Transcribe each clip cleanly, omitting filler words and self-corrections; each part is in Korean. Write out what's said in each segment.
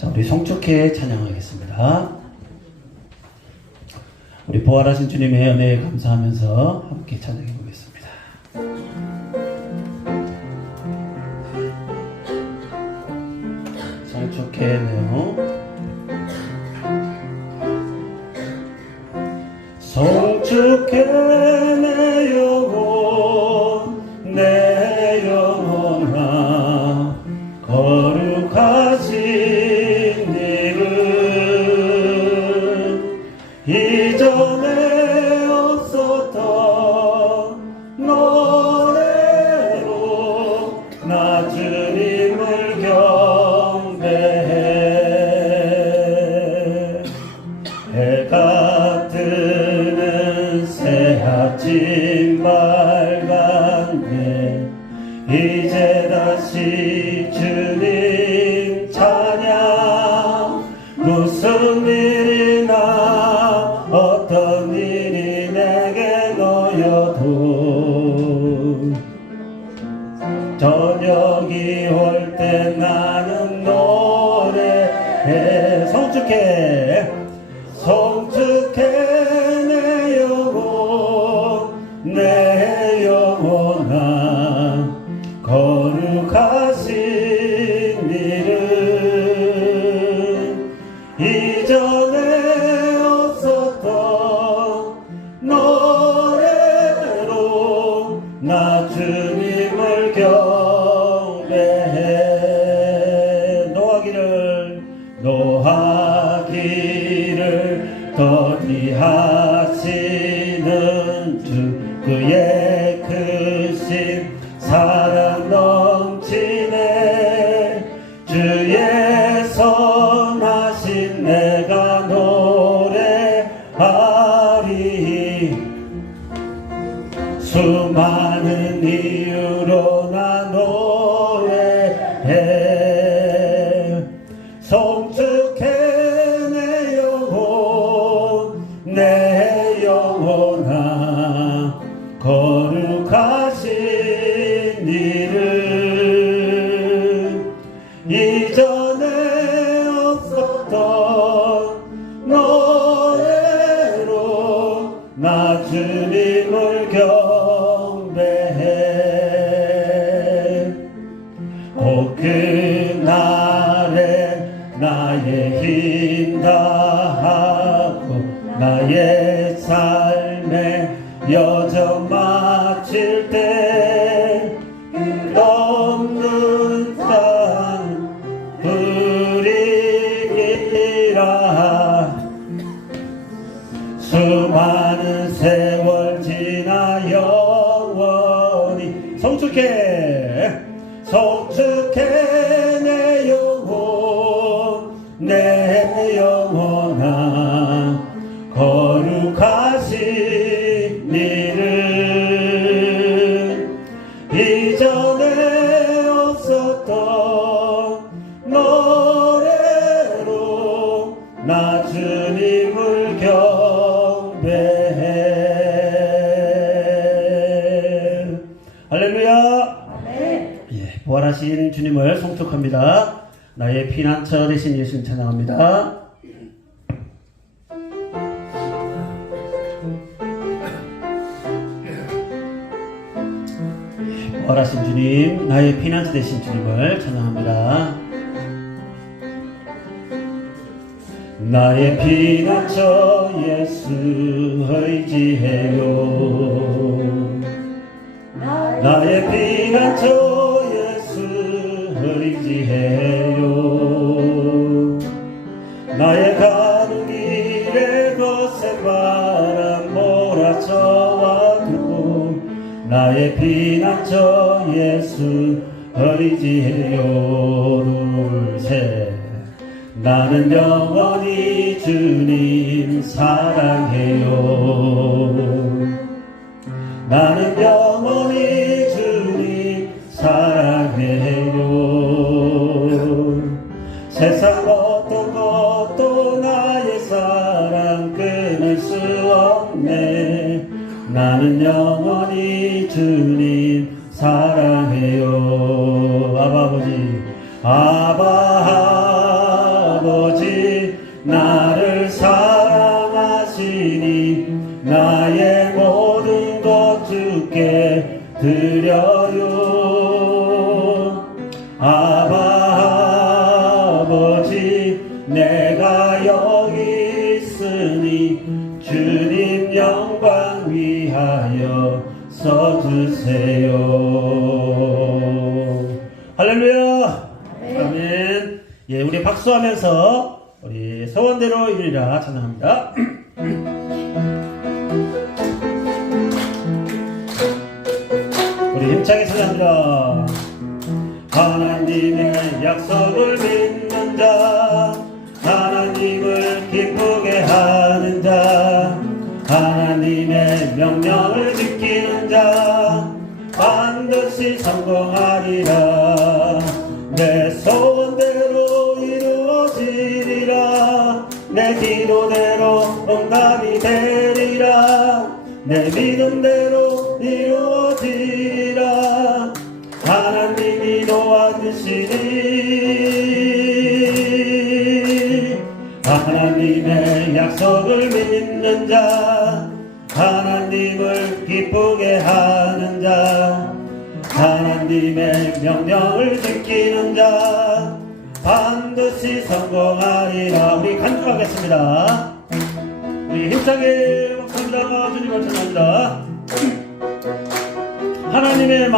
자, 우리 성축해 찬양하겠습니다. 우리 부활하신 주님의 은혜에 감사하면서 함께 찬양해 보겠습니다. 성축해네요. 성축해 내 영혼 내 영혼아 거룩하신 이름 이전에 없었던 노래로 나 주님을 경배해 해가 뜨는 새 아침 밝았네 이제 다시 주님 찬양 무슨 일이나 어떤 일이 내게 놓여도 저녁이 올 때 나는 노래해 성축해 성축해 내 영혼 내 영혼아 거룩하신 이름 이전에 없었던 노래로 나 주님을 경배해 노하기를 더디하시는 주 그의 크신 사랑 넘치네 주의 선하신 내가 노래하리 수많은 이유로 나 노래해 성축해 내 영혼 내 영혼아 거룩하신 이름 이전에 없었던 노래로 나 주님을 경배해 오 그날에 나의 힘 다하고 나의 삶의 여정 마칠 때 끝없는 산 불이라 수많은 세월 지나 영원히 성축해 성축해 내 영혼 내 영혼아 거룩하신 이름 이전에 없었던 노래로 나 주님을 경배해 할렐루야. 예, 부활하신 주님을 송축합니다. 나의 피난처 되신 예수님 찬양합니다. 부활하신 주님, 나의 피난처 되신 주님을 찬양합니다. 나의 피난처 예수 의지해요. 나의 피난처 예수 의지해요. 나의 가는 길에 거센 바람 몰아쳐와도 나의 피난처 예수 의지해요. 둘셋 나는 영원히 주님 사랑해요. 나는 영원히 주님 사랑해요. 세상 어떤 것도 나의 사랑 끊을 수 없네. 나는 영원히 주님 사랑해요. 아바 아버지 아바 예, 우리 박수하면서 우리 소원대로 이루리라 찬양합니다. 우리 힘차게 찬양합니다. 하나님의 약속을 믿는 자, 하나님을 기쁘게 하는 자, 하나님의 명령을 지키는 자, 반드시 성공하리라. 내 소원대로 이루어지리라. 내 기도대로 응답이 되리라. 내 믿음대로 이루어지리라. 하나님이 도와주시니. 하나님의 약속을 믿는 자, 하나님을 기쁘게 하는 자, 하나님의 명령을 지키는 자, 반드시 성공하리라. 우리 간주하겠습니다. 우리 힘차게 박수합니다. 주님을 찬양합니다. 하나님의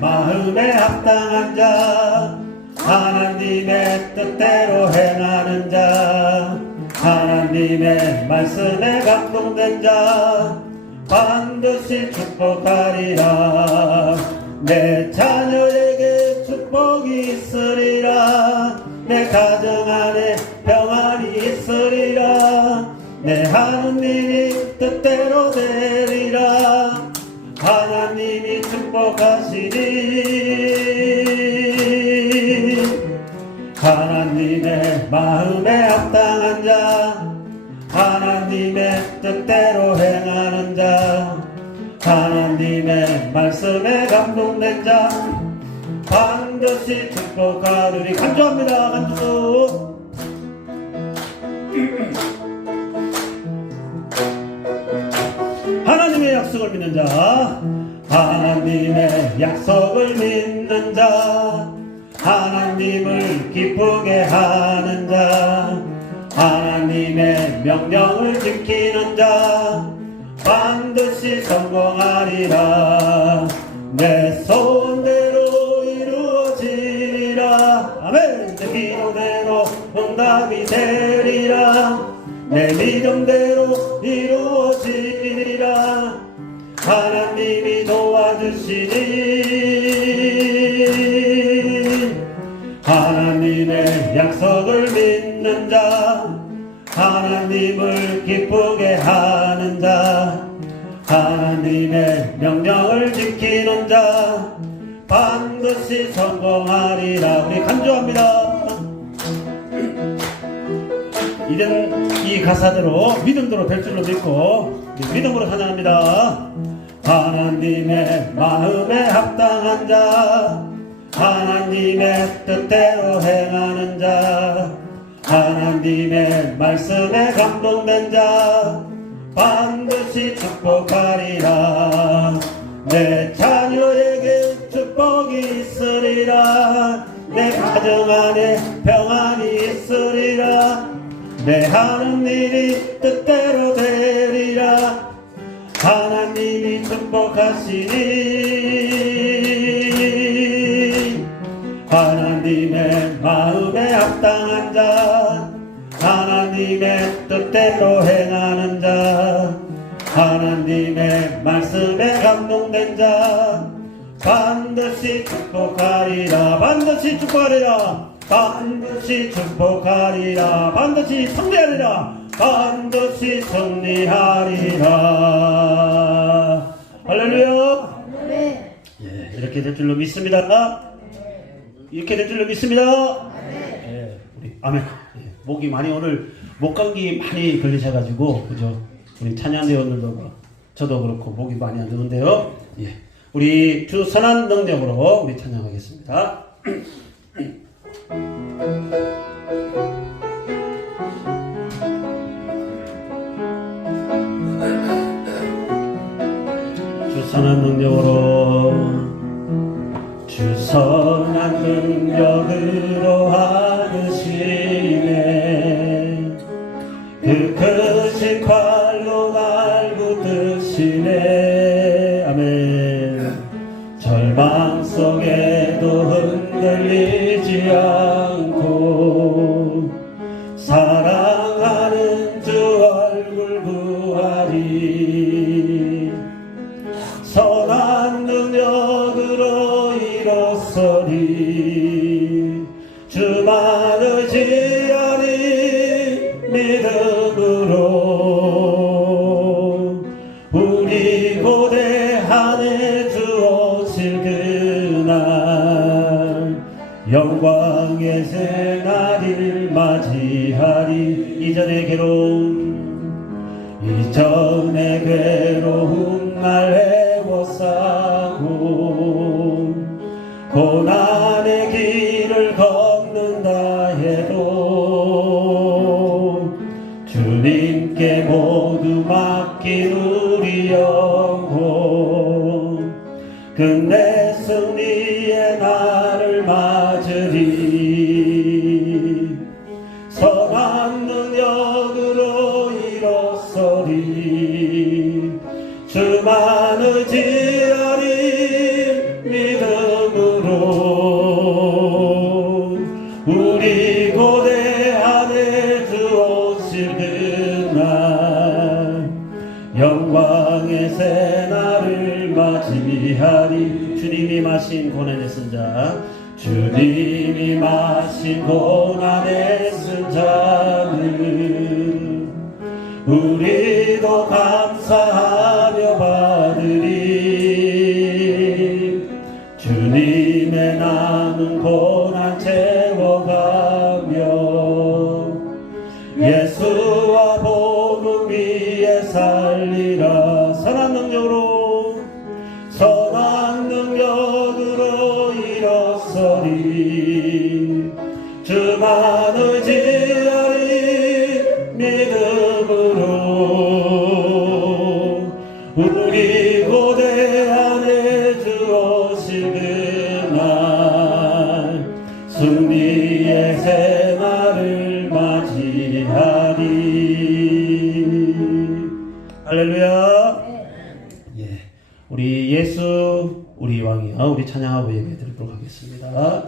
마음에 합당한 자, 하나님의 뜻대로 행하는 자, 하나님의 말씀에 감동된 자, 반드시 축복하리라. 내 자녀에게 축복이 있으리라. 내 가정 안에 평안이 있으리라. 내 하는 일이 뜻대로 되리라. 하나님이 축복하시니. 하나님의 마음에 합당한 자, 하나님의 뜻대로 행하는 자, 하나님의 말씀에 감동된 자, 반드시 축복하리리. 간주합니다. 간주. 하나님의 약속을 믿는 자, 하나님의 약속을 믿는 자, 하나님을 기쁘게 하는 자, 하나님의 명령을 지키는 자, 반드시 성공하리라. 내 소원대로 이루어지리라. 아멘. 내 기도대로 응답이 되리라. 내 믿음대로 이루어지리라. 하나님이 도와주시니. 하나님의 약속을 믿는 자, 하나님을 기쁘게 하는 자, 하나님의 명령을 지키는 자, 반드시 성공하리라. 우리 간주합니다. 이런 이 가사대로 믿음대로 될 줄로 믿고 믿음으로 찬양합니다. 하나님의 마음에 합당한 자, 하나님의 뜻대로 행하는 자, 하나님의 말씀에 감동된 자, 반드시 축복하리라. 내 자녀에게 축복이 있으리라. 내 가정 안에 평안이 있으리라. 내 하는 일이 뜻대로 되리라. 하나님이 축복하시니. 하나님의 마음에 합당한 자, 하나님의 뜻대로 행하는 자, 하나님의 말씀에 감동된 자, 반드시 축복하리라. 반드시 축복하리라. 반드시 축복하리라. 반드시 승리하리라. 반드시 승리하리라. 할렐루야. 네. 예, 이렇게 될 줄로 믿습니다. 이렇게 될 줄로 믿습니다. 예, 우리 아멘. 예, 목이 많이 오늘 목감기 많이 걸리셔가지고 그죠? 우리 찬양대원들도 저도 그렇고 목이 많이 안 좋은데요. 예, 우리 주 선한 능력으로 우리 찬양하겠습니다. 주 선한 능력으로, 주 선한 능력으로 하시네. 그 크신 팔로 날 붙드시네. 아멘. 절망 속에도 흔들리 영광의 새날을 맞이하리. 이전의 괴로움 날 애워싸고 고난의 길을 걷는다 해도 주님께 모두 맡긴 우리 영혼 끝내 승리의 날을 맞으리. 선한 능력으로 일어서리. 주만 의지하리. 믿음으로 우리 고대 안에 주 오실 그날 영광의 새날을 맞이하리. 주님이 마신 고난의 쓴 자, 주님이 마신 고난의 쓴 자는 우리도 감사하며 받으리. 주님의 남은 고난 채워가며 예수와 복음 위에 살리라. 선한 능력으로 일어서리. 주만 의지하리. 믿음으로 우리 고대 안에 주 오실 그날 승리의 새날을 맞이하리. 할렐루야. 예, 우리 예수 우리 왕이여 우리 찬양하고 예배 드리도록 하겠습니다.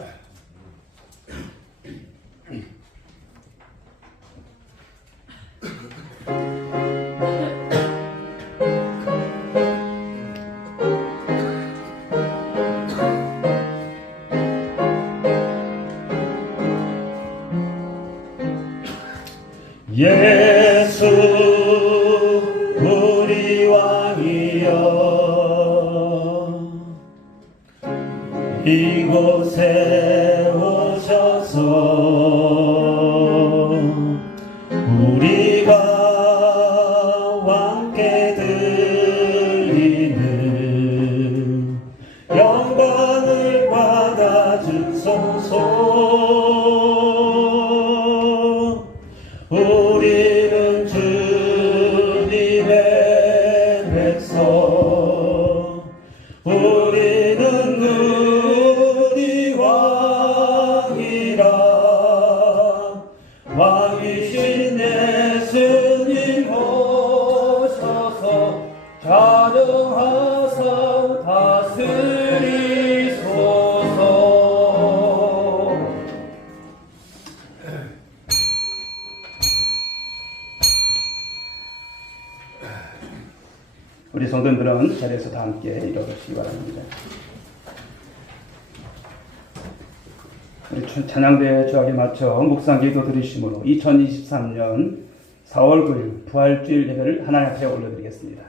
예수 우리 왕이여 이곳에 오셔서 우리가 왕께 드리는 영광을 받아주소서. 우리는 주님의 백성, 우리는 우리 왕이라. 왕이신 예수님 오셔서 자정하사 다스리소서. 우리 성도들은 자리에서 다 함께 일어서시기 바랍니다. 우리 찬양대에 주하게 맞춰 묵상기도 드리심으로 2023년 4월 9일 부활주일 예배를 하나님 앞에 올려드리겠습니다.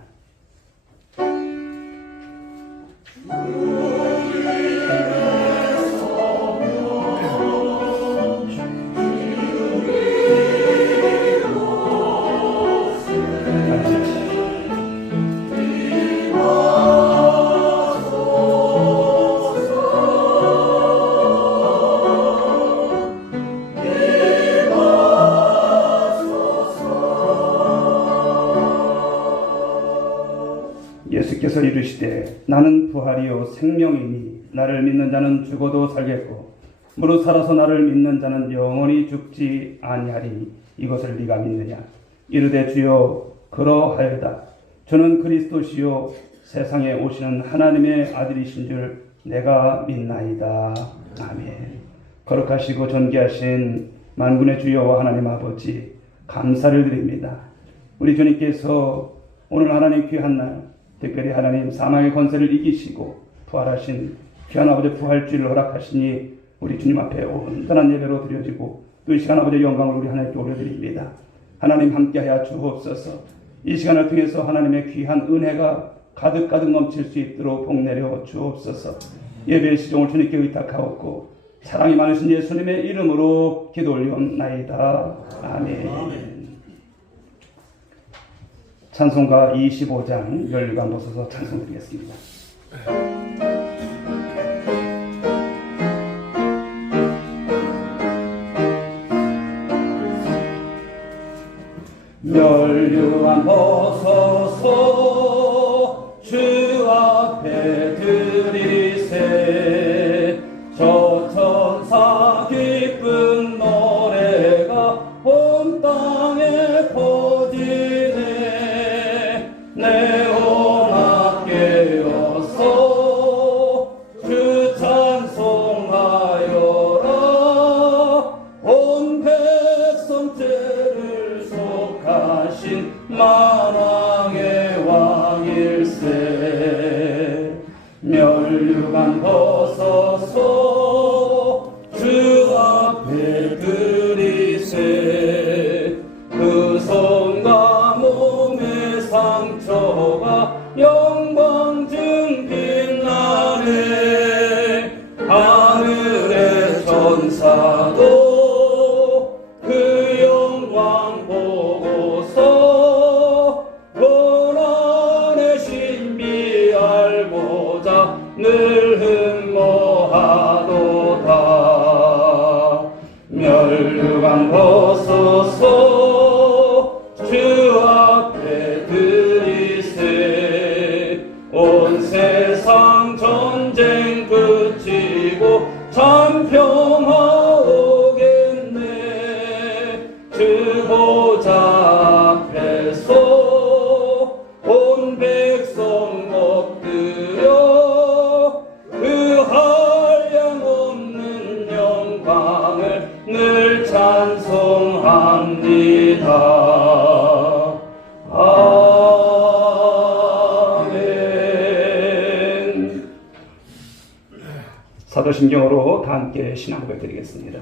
예수께서 이르시되 나는 부활이요 생명이니 나를 믿는 자는 죽어도 살겠고 무릇 살아서 나를 믿는 자는 영원히 죽지 아니하리니 이것을 네가 믿느냐. 이르되 주여 그러하여다. 저는 그리스도시요 세상에 오시는 하나님의 아들이신 줄 내가 믿나이다. 아멘. 거룩하시고 존귀하신 만군의 주 여호와 하나님 아버지 감사를 드립니다. 우리 주님께서 오늘 하나님 귀한 날 특별히 하나님 사망의 권세를 이기시고 부활하신 귀한 아버지 부활주일을 허락하시니 우리 주님 앞에 온전한 예배로 드려지고 또 이 시간 아버지의 영광을 우리 하나님께 올려드립니다. 하나님 함께하여 주옵소서. 이 시간을 통해서 하나님의 귀한 은혜가 가득가득 넘칠 수 있도록 복내려 주옵소서. 예배의 시종을 주님께 의탁하옵고 사랑이 많으신 예수님의 이름으로 기도 올리옵나이다. 아멘. 찬송가 25장 멸류관 벗어서 찬송드리겠습니다. 멸류관 벗어서 주 앞에 드리세 저 천사 기쁜 노래가 온 땅에 퍼지네 내 혼악 깨어서 주 찬송하여라 온 백성 죄를 속하신 만왕의 왕일세 멸류관 벗어서 주 앞에 드리세 그 손과 몸의 상처가 영광중 빛나네 하늘의 천사도 그 영광 보고서 고난의 신비 알고자 늘 흠모하도다 멸류관 벗어서 주 앞에 드리세 온 세상 전쟁 그치고 참 평화 오겠네 주 보좌 앞에서 온 백성 엎드려 그 한량없는 영광을 늘 찬송합니다. 아멘. 사도신경으로 다 함께 신앙 고백드리겠습니다.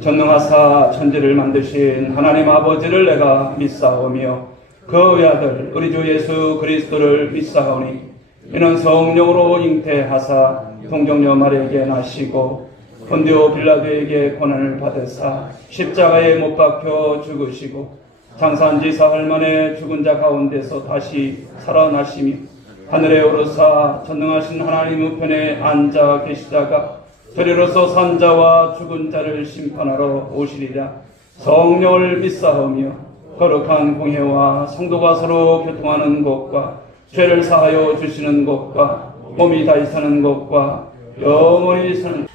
전능하사 천지를 만드신 하나님 아버지를 내가 믿사오며 그 외아들 우리 주 예수 그리스도를 믿사오니 이는 성령으로 잉태하사 동정녀 마리아에게 나시고 본디오 빌라도에게 고난을 받으사 십자가에 못 박혀 죽으시고 장사한 지 사흘 만에 죽은 자 가운데서 다시 살아나시며 하늘에 오르사 전능하신 하나님 우편에 앉아 계시다가 저리로서 산 자와 죽은 자를 심판하러 오시리라. 성령을 믿사오며 거룩한 공회와 성도가 서로 교통하는 것과 죄를 사하여 주시는 것과 몸이 다시 사는 것과 영원히 사는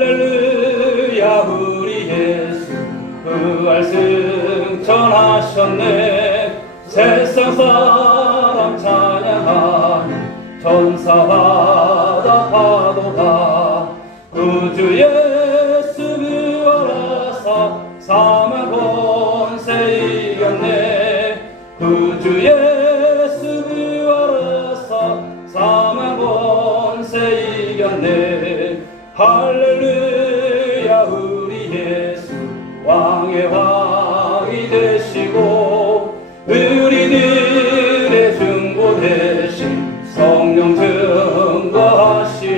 할렐루야 우리 예수 부활승 전하셨네 세상 사람 찬양하니 전사하다 파도가 구주 예수 부활하사 사망 권세 이겼네 구주 예수 부활하사 사망 권세 이겼네 할렐루야 우리 예수 왕의 왕이 되시고 우리들의 중보 대신 성령 증거하시네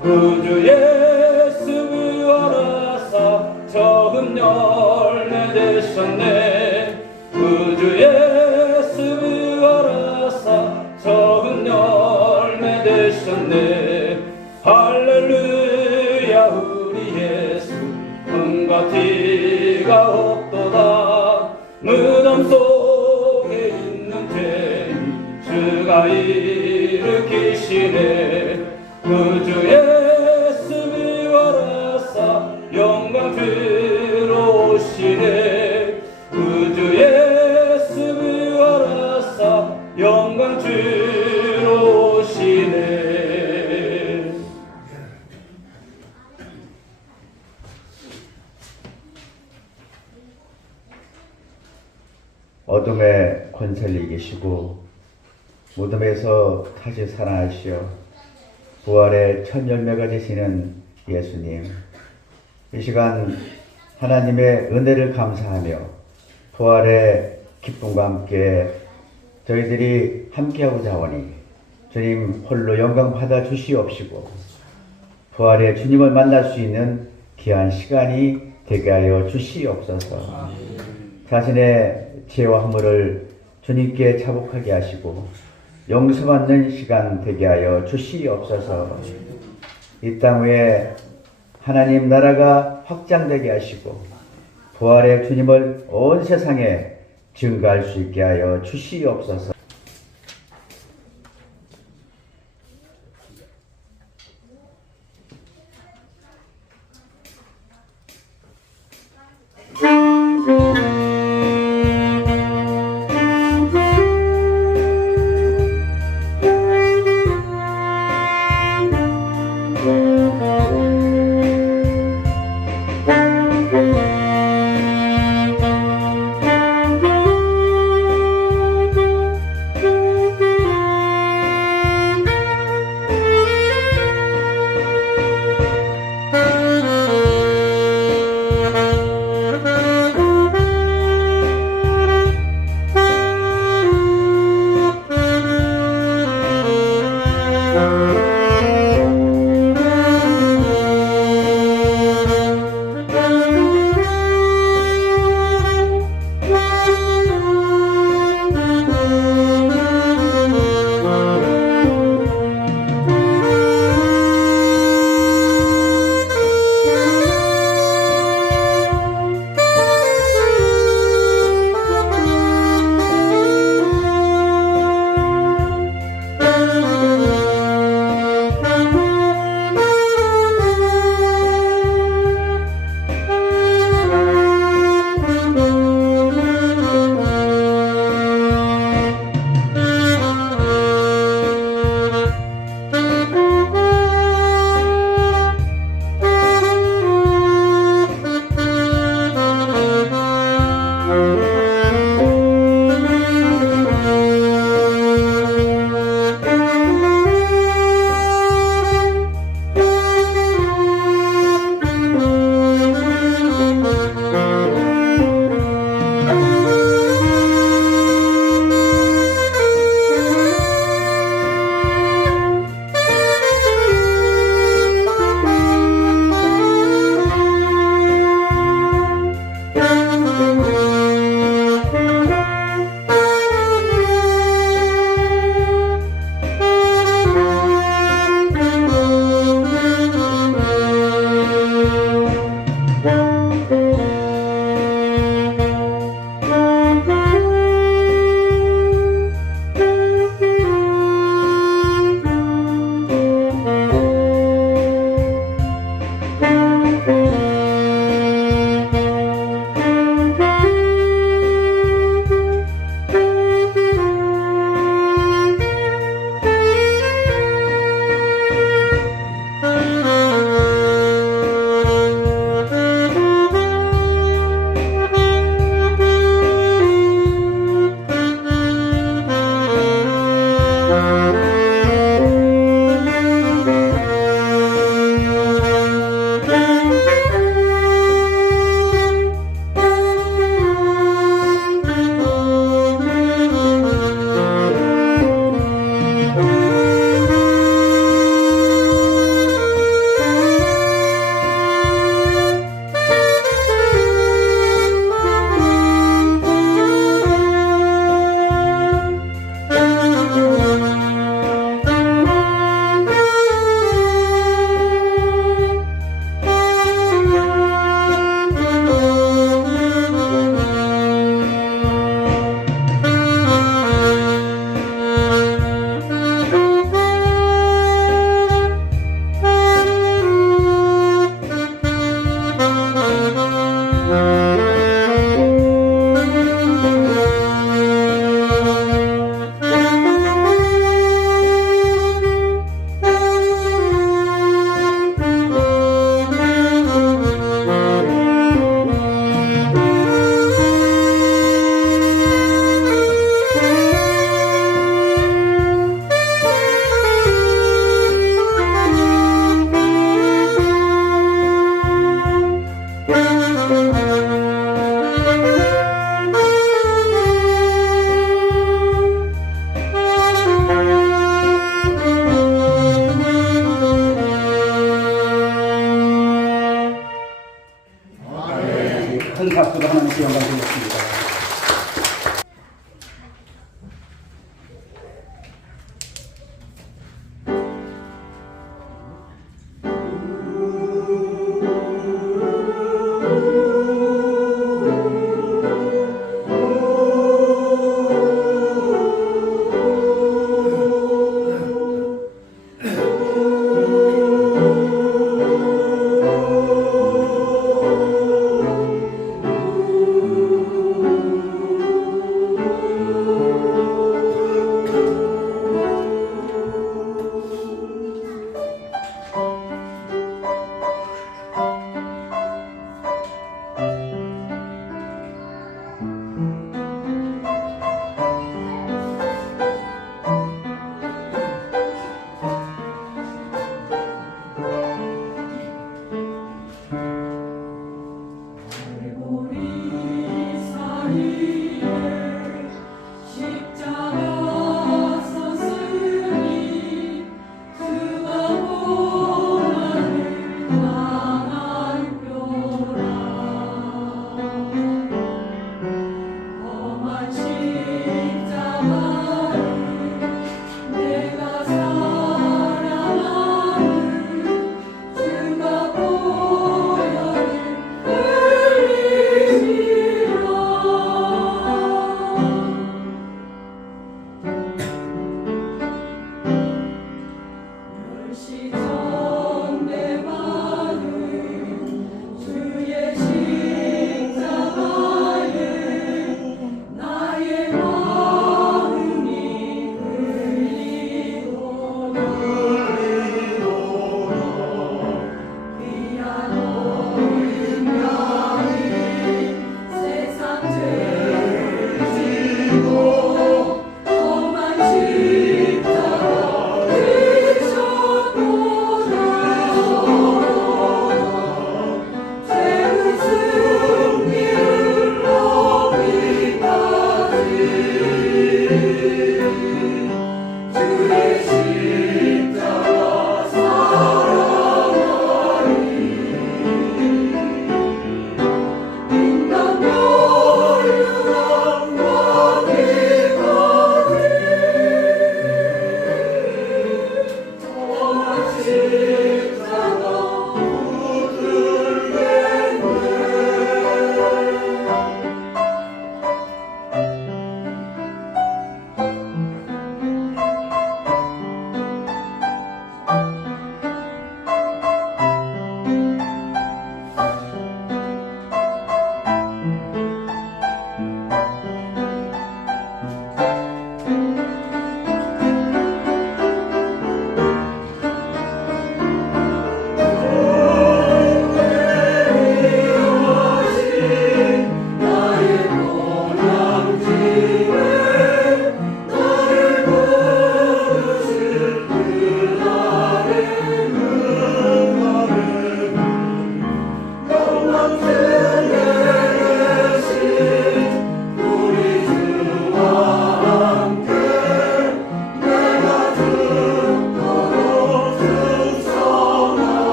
구주 예수 부활하사 처음 열매 되셨네 구주 예수 부활하사 처음 열매 되셨네 할렐루야 우리 예수 은과 티가 없도다 무덤 속에 있는 죄인 주가 일으키시네 구주 예수 부활하사 영광 주로 오시네 구주 예수 부활하사 영광 주로 오시네 어둠의 권세를 이기시고 무덤에서 다시 살아나시어 부활의 첫 열매가 되시는 예수님, 이 시간 하나님의 은혜를 감사하며 부활의 기쁨과 함께 저희들이 함께하고자 하오니 주님 홀로 영광 받아 주시옵시고 부활의 주님을 만날 수 있는 귀한 시간이 되게 하여 주시옵소서. 자신의 죄와 허물을 주님께 자복하게 하시고 용서받는 시간 되게 하여 주시옵소서. 이 땅 위에 하나님 나라가 확장되게 하시고 부활의 주님을 온 세상에 증거할 수 있게 하여 주시옵소서.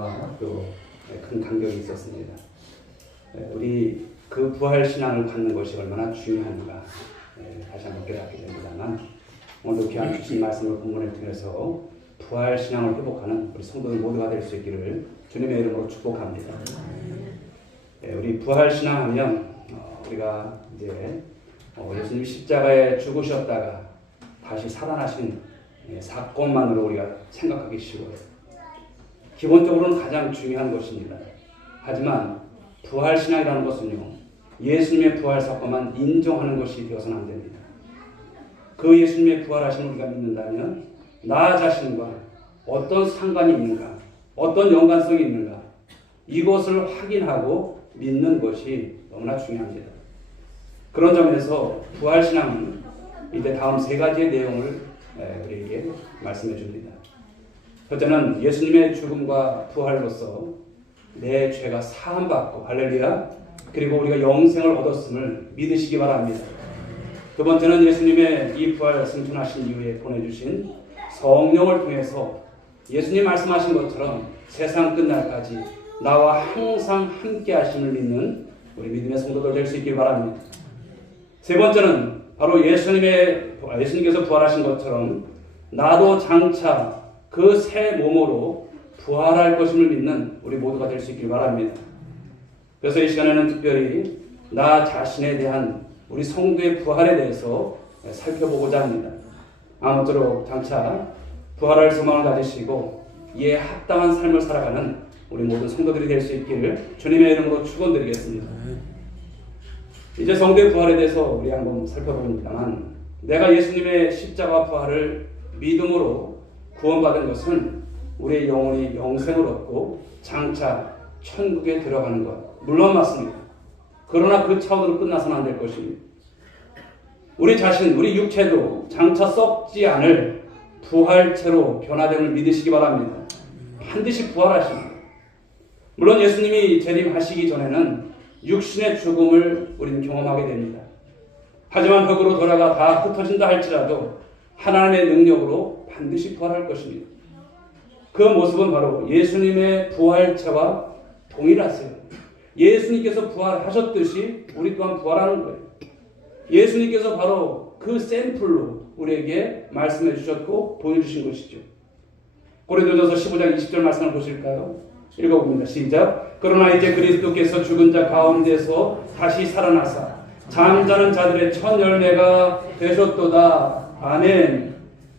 은혜와 또 큰 간격이 있었습니다. 우리 그 부활 신앙을 갖는 것이 얼마나 중요한가 다시 한번 깨닫게 됩니다만, 오늘도 귀한 주신 말씀을 본문을 통해서 부활 신앙을 회복하는 우리 성도들 모두가 될 수 있기를 주님의 이름으로 축복합니다. 우리 부활 신앙하면 우리가 이제 예수님 십자가에 죽으셨다가 다시 살아나신 사건만으로 우리가 생각하기 쉬워요. 기본적으로는 가장 중요한 것입니다. 하지만 부활 신앙이라는 것은요, 예수님의 부활 사건만 인정하는 것이 되어서는 안 됩니다. 그 예수님의 부활하심을 우리가 믿는다면 나 자신과 어떤 상관이 있는가, 어떤 연관성이 있는가, 이것을 확인하고 믿는 것이 너무나 중요합니다. 그런 점에서 부활 신앙은 이제 다음 세 가지의 내용을 우리에게 말씀해 줍니다. 첫째는 예수님의 죽음과 부활로서 내 죄가 사함받고, 할렐루야, 그리고 우리가 영생을 얻었음을 믿으시기 바랍니다. 두 번째는 예수님의 이 부활 승천하신 이후에 보내주신 성령을 통해서 예수님 말씀하신 것처럼 세상 끝날까지 나와 항상 함께 하심을 믿는 우리 믿음의 성도들 될 수 있길 바랍니다. 세 번째는 바로 예수님께서 부활하신 것처럼 나도 장차 그 새 몸으로 부활할 것임을 믿는 우리 모두가 될 수 있길 바랍니다. 그래서 이 시간에는 특별히 나 자신에 대한 우리 성도의 부활에 대해서 살펴보고자 합니다. 아무쪼록 장차 부활할 소망을 가지시고 이에 합당한 삶을 살아가는 우리 모든 성도들이 될 수 있기를 주님의 이름으로 축원드리겠습니다. 이제 성도의 부활에 대해서 우리 한번 살펴봅니다만, 내가 예수님의 십자가 부활을 믿음으로 구원받은 것은 우리의 영혼이 영생을 얻고 장차 천국에 들어가는 것, 물론 맞습니다. 그러나 그 차원으로 끝나서는 안 될 것입니다. 우리 자신, 우리 육체도 장차 썩지 않을 부활체로 변화됨을 믿으시기 바랍니다. 반드시 부활하십니다. 물론 예수님이 재림하시기 전에는 육신의 죽음을 우리는 경험하게 됩니다. 하지만 흙으로 돌아가 다 흩어진다 할지라도 하나님의 능력으로 반드시 부활할 것입니다. 그 모습은 바로 예수님의 부활체와 동일하세요. 예수님께서 부활하셨듯이 우리 또한 부활하는 거예요. 예수님께서 바로 그 샘플로 우리에게 말씀해 주셨고 보여주신 것이죠. 고린도전서 15장 20절 말씀을 보실까요? 읽어봅니다. 시작. 그러나 이제 그리스도께서 죽은 자 가운데서 다시 살아나사 잠자는 자들의 첫 열매가 되셨도다. 아멘.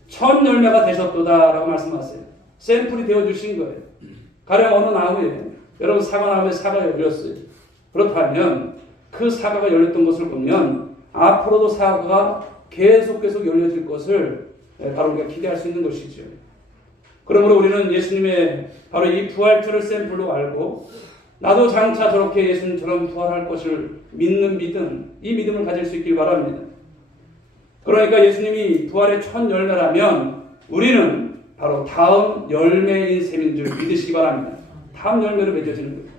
첫 열매가 되셨도다 라고 말씀하세요. 샘플이 되어주신 거예요. 가령 어느 나무에, 여러분 사과나무에 사과가 열렸어요. 그렇다면 그 사과가 열렸던 것을 보면 앞으로도 사과가 계속 열려질 것을 바로 우리가 기대할 수 있는 것이죠. 그러므로 우리는 예수님의 바로 이 부활체를 샘플로 알고 나도 장차 저렇게 예수님처럼 부활할 것을 믿는 믿음, 이 믿음을 가질 수 있길 바랍니다. 그러니까 예수님이 부활의 첫 열매라면 우리는 바로 다음 열매인 셈인 줄 믿으시기 바랍니다. 다음 열매로 맺어지는 거예요.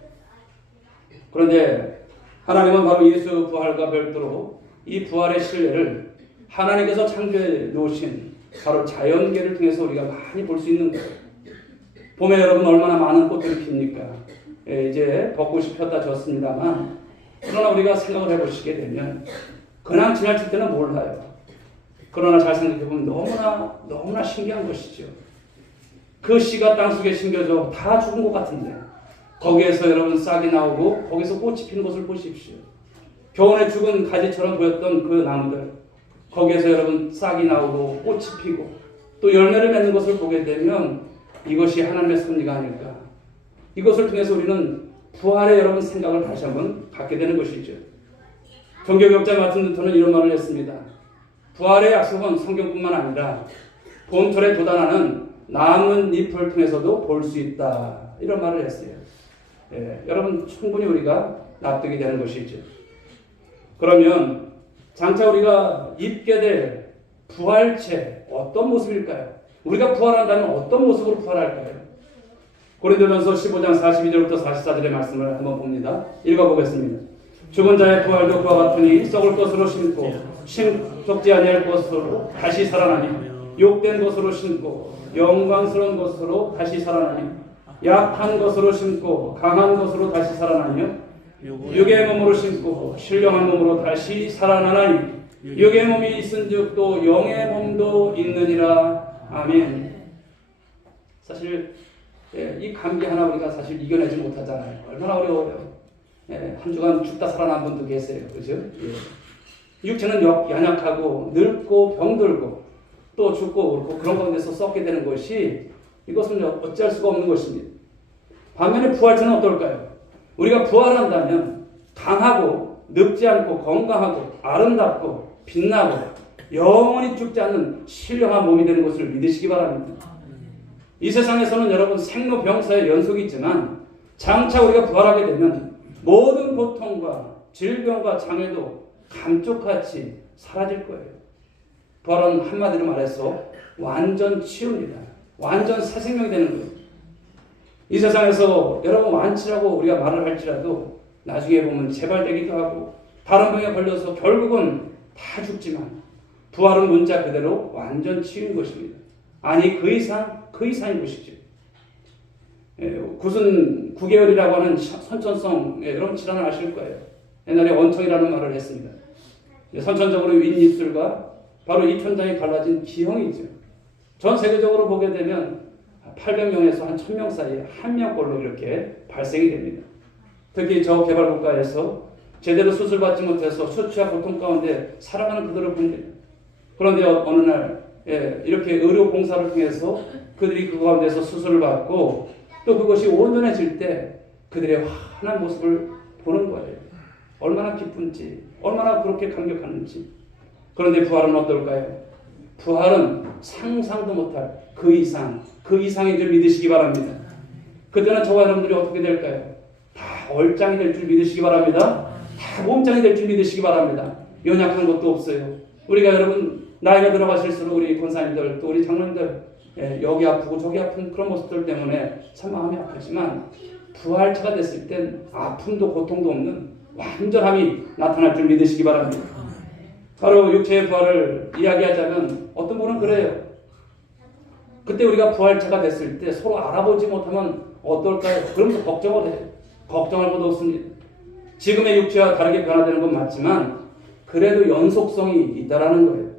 그런데 하나님은 바로 예수 부활과 별도로 이 부활의 신뢰를 하나님께서 창조해 놓으신 바로 자연계를 통해서 우리가 많이 볼 수 있는 거예요. 봄에 여러분 얼마나 많은 꽃들이 핍니까? 이제 벚꽃이 폈다 졌습니다만, 그러나 우리가 생각을 해보시게 되면 그냥 지나칠 때는 몰라요. 그러나 잘 생각해보면 너무나 신기한 것이죠. 그 씨가 땅속에 심겨져 다 죽은 것 같은데 거기에서 여러분 싹이 나오고 거기서 꽃이 피는 것을 보십시오. 겨울에 죽은 가지처럼 보였던 그 나무들, 거기에서 여러분 싹이 나오고 꽃이 피고 또 열매를 맺는 것을 보게 되면 이것이 하나님의 섭리가 아닐까. 이것을 통해서 우리는 부활의 여러분 생각을 다시 한번 갖게 되는 것이죠. 종교개혁자 마틴 루터는 이런 말을 했습니다. 부활의 약속은 성경뿐만 아니라 봄철에 돋아나는 남은 잎을 통해서도 볼 수 있다. 이런 말을 했어요. 여러분 충분히 우리가 납득이 되는 것이죠. 그러면 장차 우리가 입게 될 부활체 어떤 모습일까요? 우리가 부활한다면 어떤 모습으로 부활할까요? 고린도전서 15장 42절부터 44절의 말씀을 한번 봅니다. 읽어보겠습니다. 죽은 자의 부활도 그와 같으니 썩을 것으로 심고 썩지 아니할 것으로 다시 살아나니 욕된 것으로 심고 영광스러운 것으로 다시 살아나니 약한 것으로 심고 강한 것으로 다시 살아나며 육의 몸으로 심고 신령한 몸으로 다시 살아나나니 육의 몸이 있은즉 또 영의 몸도 있느니라. 아멘. 사실 이 감기 하나 우리가 사실 이겨내지 못하잖아요. 얼마나 어려워요. 한 주간 죽다 살아난 분도 계세요. 그죠? 육체는 연약하고 늙고 병들고 또 죽고 그렇고 그런 가운데서 썩게 되는 것이 이것은 어찌할 수가 없는 것입니다. 반면에 부활체는 어떨까요? 우리가 부활한다면 강하고 늙지 않고 건강하고 아름답고 빛나고 영원히 죽지 않는 신령한 몸이 되는 것을 믿으시기 바랍니다. 이 세상에서는 여러분 생로병사의 연속이 있지만 장차 우리가 부활하게 되면 모든 고통과 질병과 장애도 감쪽같이 사라질 거예요. 부활은 한마디로 말해서 완전 치유입니다. 완전 새 생명이 되는 거예요. 이 세상에서 여러분 완치라고 우리가 말을 할지라도 나중에 보면 재발되기도 하고 다른 병에 걸려서 결국은 다 죽지만 부활은 문자 그대로 완전 치유인 것입니다. 아니 그 이상인 것이죠. 구순 9개월이라고 하는 선천성 여러분 질환을 아실 거예요. 옛날에 원청이라는 말을 했습니다. 선천적으로 윗입술과 바로 이 천장이 갈라진 기형이죠. 전 세계적으로 보게 되면 800명에서 한 1000명 사이에 한 명꼴로 이렇게 발생이 됩니다. 특히 저개발국가에서 제대로 수술받지 못해서 수치와 고통 가운데 살아가는 그들을 봅니다. 그런데 어느 날 이렇게 의료 봉사를 통해서 그들이 그 가운데서 수술을 받고 또 그것이 온전해질 때 그들의 환한 모습을 보는 거예요. 얼마나 기쁜지, 얼마나 그렇게 감격하는지. 그런데 부활은 어떨까요? 부활은 상상도 못할 그 이상인 줄 믿으시기 바랍니다. 그때는 저와 여러분들이 어떻게 될까요? 다 얼짱이 될 줄 믿으시기 바랍니다. 다 몸짱이 될 줄 믿으시기 바랍니다. 연약한 것도 없어요. 우리가 여러분 나이가 들어가실수록 우리 권사님들 또 우리 장로님들 여기 아프고 저기 아픈 그런 모습들 때문에 참 마음이 아프지만 부활체가 됐을 땐 아픔도 고통도 없는 완전함이 나타날 줄 믿으시기 바랍니다. 바로 육체의 부활을 이야기하자면 어떤 분은 그래요. 그때 우리가 부활체가 됐을 때 서로 알아보지 못하면 어떨까요? 그러면서 걱정을 해요. 걱정할 것도 없습니다. 지금의 육체와 다르게 변화되는 건 맞지만 그래도 연속성이 있다라는 거예요.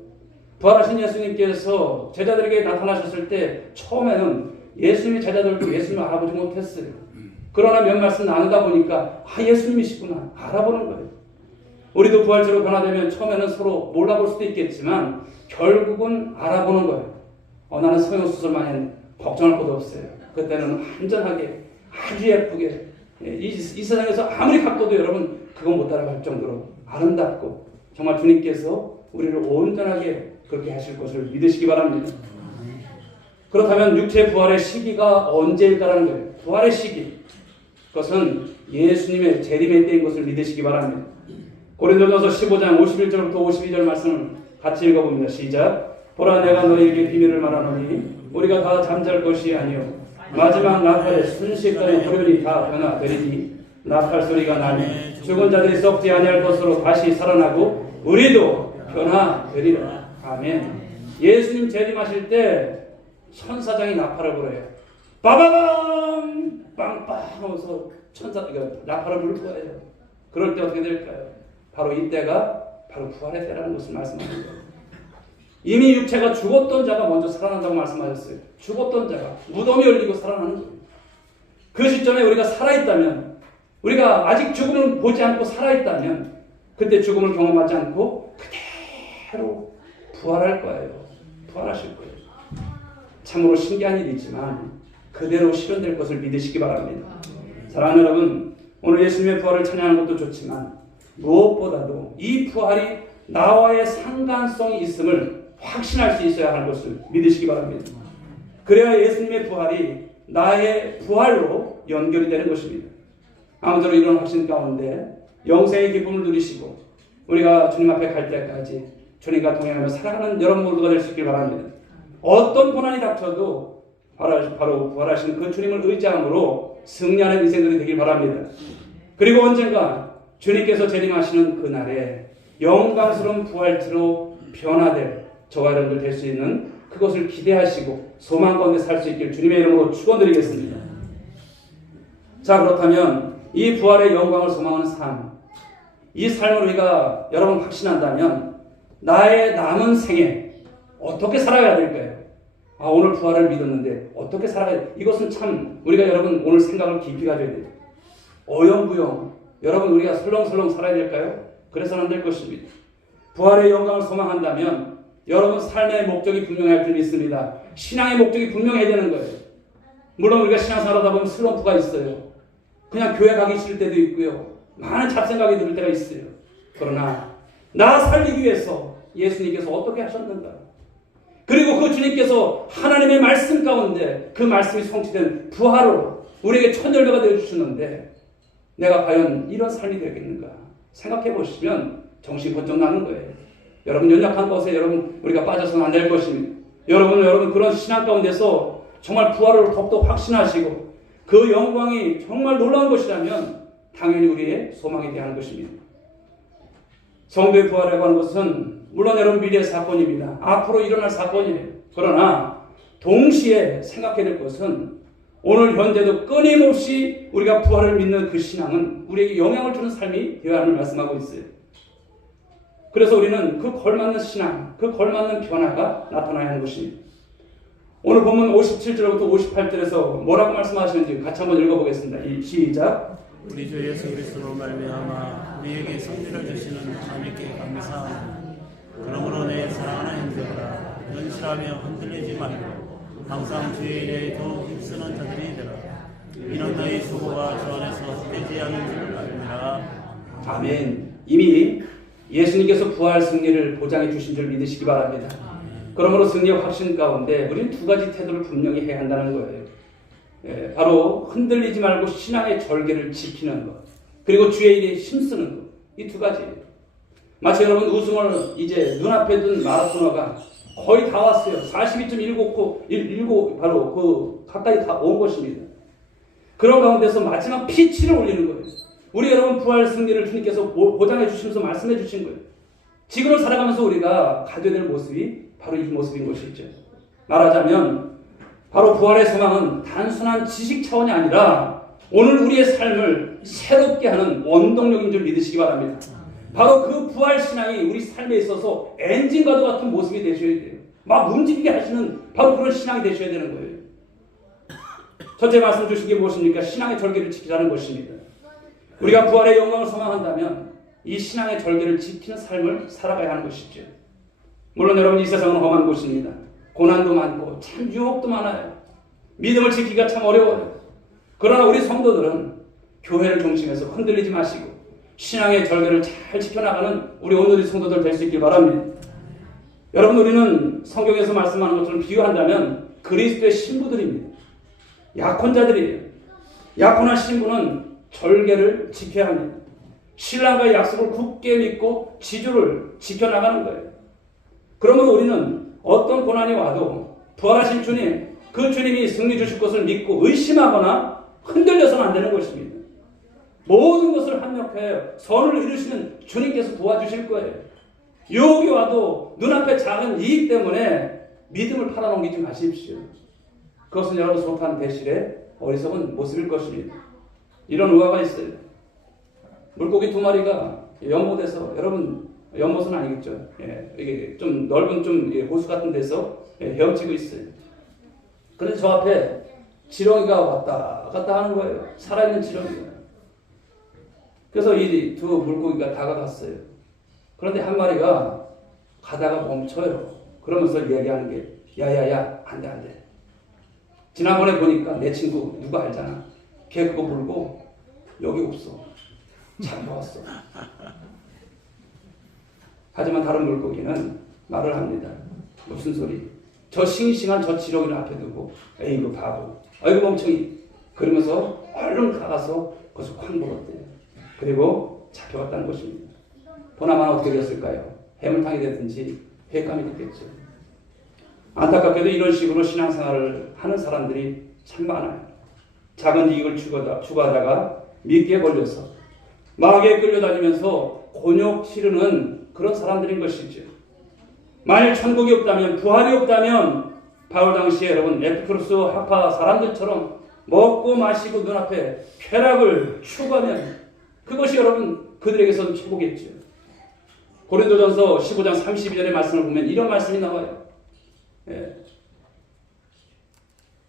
부활하신 예수님께서 제자들에게 나타나셨을 때 처음에는 예수님의 제자들도 예수님을 알아보지 못했어요. 그러나 몇 말씀 나누다 보니까 예수님이시구나 알아보는 거예요. 우리도 부활체로 변화되면 처음에는 서로 몰라볼 수도 있겠지만 결국은 알아보는 거예요. 나는 성형수술만 걱정할 것도 없어요. 그때는 완전하게 아주 예쁘게 이 세상에서 아무리 가꿔도 여러분 그건 못 따라갈 정도로 아름답고 정말 주님께서 우리를 온전하게 그렇게 하실 것을 믿으시기 바랍니다. 그렇다면 육체의 부활의 시기가 언제일까라는 거예요. 부활의 시기. 그것은 예수님의 재림의 때인 것을 믿으시기 바랍니다. 고린도전서 15장 51절부터 52절 말씀을 같이 읽어봅니다. 시작. 보라 내가 너희에게 비밀을 말하노니 우리가 다 잠잘 것이 아니요 마지막 나팔에 순식간에 후련이 다 변화되리니 나팔 소리가 나니 죽은 자들이 썩지 아니할 것으로 다시 살아나고 우리도 변화되리라. 아멘. 예수님 재림하실 때 천사장이 나팔을 불어요. 빠바밤 빵빵 하면서 나팔을 불 거예요. 그럴 때 어떻게 될까요? 바로 이때가 바로 부활의 때라는 것을 말씀하는 거예요. 이미 육체가 죽었던 자가 먼저 살아난다고 말씀하셨어요. 죽었던 자가 무덤이 열리고 살아나는 거예요. 그 시점에 우리가 살아있다면, 우리가 아직 죽음을 보지 않고 살아있다면 그때 죽음을 경험하지 않고 그대로 부활할 거예요. 부활하실 거예요. 참으로 신기한 일이지만 그대로 실현될 것을 믿으시기 바랍니다. 사랑하는 여러분, 오늘 예수님의 부활을 찬양하는 것도 좋지만 무엇보다도 이 부활이 나와의 상관성이 있음을 확신할 수 있어야 하는 것을 믿으시기 바랍니다. 그래야 예수님의 부활이 나의 부활로 연결이 되는 것입니다. 아무쪼록 이런 확신 가운데 영생의 기쁨을 누리시고 우리가 주님 앞에 갈 때까지 주님과 동행하며 살아가는 여러분 모두가 될 수 있길 바랍니다. 어떤 고난이 닥쳐도 바로 부활하시는 그 주님을 의지함으로 승리하는 인생들이 되길 바랍니다. 그리고 언젠가 주님께서 재림하시는 그날에 영광스러운 부활체로 변화될 저와 여러분들 될 수 있는 그것을 기대하시고 소망 가운데 살 수 있길 주님의 이름으로 축원드리겠습니다. 자, 그렇다면 이 부활의 영광을 소망하는 삶, 이 삶을 우리가 여러분 확신한다면 나의 남은 생에 어떻게 살아가야 될까요? 아, 오늘 부활을 믿었는데 어떻게 살아가야 돼? 이것은 참 우리가 여러분 오늘 생각을 깊이 가져야 돼요. 어영부영 여러분 우리가 설렁설렁 살아야 될까요? 그래서는 안 될 것입니다. 부활의 영광을 소망한다면 여러분 삶의 목적이 분명할 줄 믿습니다. 신앙의 목적이 분명해야 되는 거예요. 물론 우리가 신앙생활하다 보면 슬럼프가 있어요. 그냥 교회 가기 싫을 때도 있고요. 많은 잡생각이 들 때가 있어요. 그러나 나 살리기 위해서 예수님께서 어떻게 하셨는가? 그리고 그 주님께서 하나님의 말씀 가운데 그 말씀이 성취된 부활로 우리에게 천열매가 되어주시는데 내가 과연 이런 삶이 되겠는가? 생각해 보시면 정신 번쩍 나는 거예요. 여러분 연약한 것에 여러분 우리가 빠져서는 안 될 것입니다. 여러분 그런 신앙 가운데서 정말 부활을 더욱더 확신하시고 그 영광이 정말 놀라운 것이라면 당연히 우리의 소망이 대한 것입니다. 성도의 부활이라고 하는 것은 물론 여러분 미래의 사건입니다. 앞으로 일어날 사건이에요. 그러나 동시에 생각해야 될 것은 오늘 현재도 끊임없이 우리가 부활을 믿는 그 신앙은 우리에게 영향을 주는 삶이 되어야 함을 말씀하고 있어요. 그래서 우리는 그 걸맞는 신앙, 그 걸맞는 변화가 나타나야 하는 것입니다. 오늘 보면 57절부터 58절에서 뭐라고 말씀하시는지 같이 한번 읽어보겠습니다. 시작. 우리 주 예수 그리스도로 말미암아 우리에게 성리를 주시는 하나님께 감사하노니 그러므로 내 사랑하는 형제들아 연실하며 흔들리지 말고 항상 주의 일에 더욱 힘쓰는 자들이 되라. 이는 너희 수고가 주 안에서 되지 않는 줄 알미라. 아멘. 이미 예수님께서 부활 승리를 보장해 주신 줄 믿으시기 바랍니다. 그러므로 승리의 확신 가운데 우리는 두 가지 태도를 분명히 해야 한다는 거예요. 바로 흔들리지 말고 신앙의 절개를 지키는 것, 그리고 주의 일에 힘쓰는 것. 이 두 가지예요. 마치 여러분 우승을 이제 눈앞에 둔 마라토너가 거의 다 왔어요. 42.19 바로 그 가까이 다 온 것입니다. 그런 가운데서 마지막 피치를 올리는 거예요. 우리 여러분 부활 승리를 주님께서 보장해 주시면서 말씀해 주신 거예요. 지금을 살아가면서 우리가 가져야 될 모습이 바로 이 모습인 것이죠. 말하자면 바로 부활의 소망은 단순한 지식 차원이 아니라 오늘 우리의 삶을 새롭게 하는 원동력인 줄 믿으시기 바랍니다. 바로 그 부활 신앙이 우리 삶에 있어서 엔진과도 같은 모습이 되셔야 돼요. 막 움직이게 하시는 바로 그런 신앙이 되셔야 되는 거예요. 첫째 말씀 주신 게 무엇입니까? 신앙의 절개를 지키자는 것입니다. 우리가 부활의 영광을 소망한다면 이 신앙의 절개를 지키는 삶을 살아가야 하는 것이죠. 물론 여러분 이 세상은 험한 곳입니다. 고난도 많고 참 유혹도 많아요. 믿음을 지키기가 참 어려워요. 그러나 우리 성도들은 교회를 중심해서 흔들리지 마시고 신앙의 절개를 잘 지켜나가는 우리 오늘의 성도들 될 수 있길 바랍니다. 여러분 우리는 성경에서 말씀하는 것처럼 비유한다면 그리스도의 신부들입니다. 약혼자들이에요. 약혼한 신부는 절개를 지켜야 합니다. 신랑과의 약속을 굳게 믿고 지주를 지켜나가는 거예요. 그러므로 우리는 어떤 고난이 와도 부활하신 주님, 그 주님이 승리 주실 것을 믿고 의심하거나 흔들려서는 안 되는 것입니다. 모든 것을 합력하여 선을 이루시는 주님께서 도와주실 거예요. 유혹이 와도 눈앞에 작은 이익 때문에 믿음을 팔아넘기지 마십시오. 그것은 여러분 속한 대실의 어리석은 모습일 것입니다. 이런 의화가 있어요. 물고기 두 마리가 연못에서, 여러분 연못은 아니겠죠. 이게 좀 넓은 좀 호수 같은 데서 헤엄치고 있어요. 그런데 저 앞에 지렁이가 왔다 갔다 하는 거예요. 살아있는 지렁이가. 그래서 이 두 물고기가 다가갔어요. 그런데 한 마리가 가다가 멈춰요. 그러면서 얘기하는 게 야야야 안 돼. 지난번에 보니까 내 친구 누가 알잖아. 걔 그거 물고 여기 없어. 잡혀왔어. 하지만 다른 물고기는 말을 합니다. 무슨 소리? 저 싱싱한 저 지렁이를 앞에 두고 에이구 바보, 아이고 멍청이 그러면서 얼른 가가서 거기서 콱 물었대요. 그리고 잡혀갔다는 것입니다. 보나마나 어떻게 됐을까요? 해물탕이 됐든지 회감이 됐겠죠. 안타깝게도 이런 식으로 신앙생활을 하는 사람들이 참 많아요. 작은 이익을 추구하다가 미끼에 걸려서 마귀에 끌려다니면서 곤욕 치르는 그런 사람들인 것이죠. 만일 천국이 없다면, 부활이 없다면 바울 당시에 여러분 에피쿠로스 학파 사람들처럼 먹고 마시고 눈앞에 쾌락을 추구하면 그것이 여러분 그들에게서는 축복이겠죠. 고린도전서 15장 32절의 말씀을 보면 이런 말씀이 나와요.